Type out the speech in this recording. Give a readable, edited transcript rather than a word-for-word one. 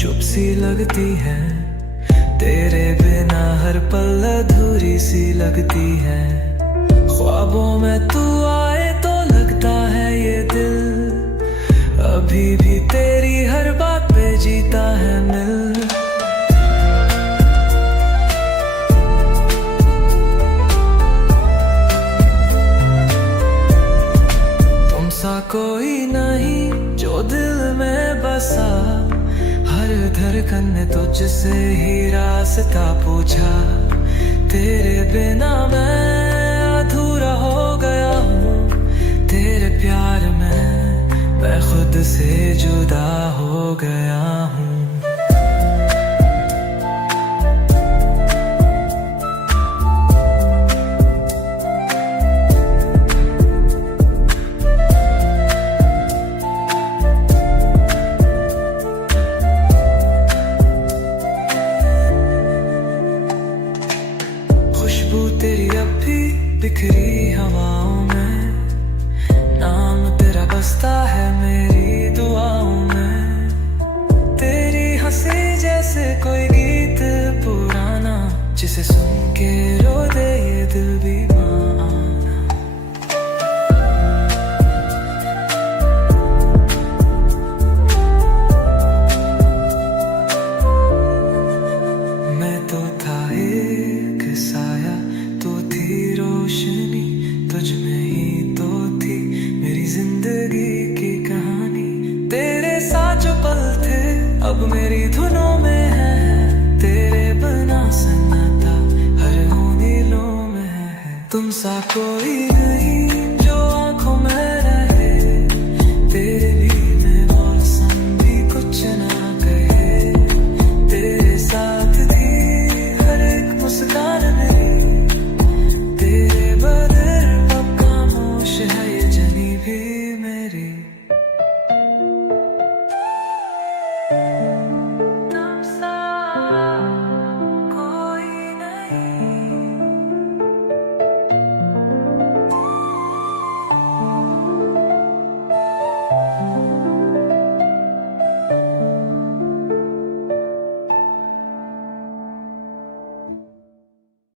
चुप सी लगती है, तेरे बिना हर पल अधूरी सी लगती है। ख्वाबों में तू आए तो लगता है ये दिल अभी भी तेरी हर बात पे जीता है मिल। तुमसा कोई नहीं जो दिल में बसा, हर धड़कन ने तुझसे ही रास्ता पूछा। तेरे बिना मैं अधूरा हो गया हूँ, तेरे प्यार में मैं खुद से जुदा हो गया हूँ। खुशबू तेरी अब भी बिखरी हवाओं में, नाम तेरा बसता है मेरी दुआओं में। तेरी हंसी जैसे कोई गीत पुराना, जिसे सुन के रो दे ये दिल भी माना। मैं तो था एक साया, तू थी रोशनी, तुझ में ही तो थी मेरी जिंदगी की कहानी। तेरे साथ जो पल थे अब मेरी धुनों में है, तेरे बिना सन्नाटा हर नीलों में है। तुम सा कोई नहीं